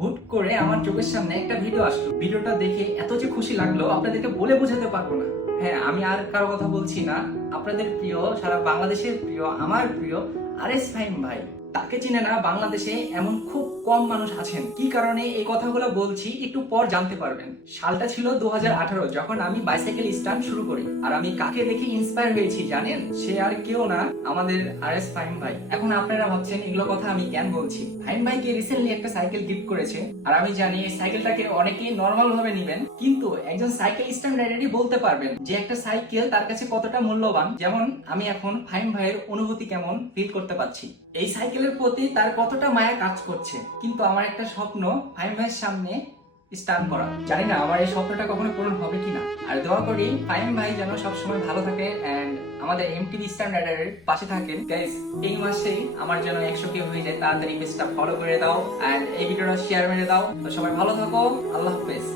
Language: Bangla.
হুট করে আমার চোখের সামনে একটা ভিডিও আসলো। ভিডিওটা দেখে এত যে খুশি লাগলো আপনাদেরকে বলে বোঝাতে পারবো না। হ্যাঁ, আমি আর কারো কথা বলছি না, আপনাদের প্রিয়, সারা বাংলাদেশের প্রিয়, আমার প্রিয় আরএস ফাহিম ভাই। তাকে চিনে না বাংলাদেশে এমন খুব কম মানুষ আছেন। কি কারণে এই কথাগুলো বলছি একটু পর জানতে পারবেন। সালটা ছিল 2018, যখন আমি বাইসাইকেল স্টান্ট শুরু করি। আর আমি কাকে দেখে ইন্সপায়ার হয়েছি জানেন? সে আর কেউ না, আমাদের আরএস ফাহিম ভাই। এখন আপনারা ভাবছেন এগুলো কথা আমি কেন বলছি। ফাহিম ভাইকে রিসেন্টলি একটা সাইকেল গিফট করেছে, আর আমি জানি এই সাইকেলটাকে অনেকেই নরমাল ভাবে নেবেন, কিন্তু একজন সাইকেল স্টান্ট রাইডারই বলতে পারবেন যে একটা সাইকেল তার কাছে কতটা মূল্যবান। যেমন আমি এখন ফাহিম ভাইয়ের অনুভূতি কেমন ফিল করতে পারছি, এই সাইকেলের প্রতি তার কতটা মায়া কাজ করছে। কিন্তু আমার একটা স্বপ্ন ফাহিম ভাইয়ের সামনে স্টান্ট করা। জানি না আমার এই স্বপ্নটা কখনো পূরণ হবে কিনা। আর দোয়া করি ফাহিম ভাই যেন সবসময় ভালো থাকে এন্ড আমাদের এমটিভি স্টান্ট রাইডারের পাশে থাকেন। গাইস, এই মাসেই আমার যেন 100K হয়ে যায়, তাড়াতাড়ি পেজটা ফলো করে দাও এন্ড এই ভিডিওটা শেয়ার মেরে দাও। তো সবাই ভালো থাকো, আল্লাহ হাফেজ।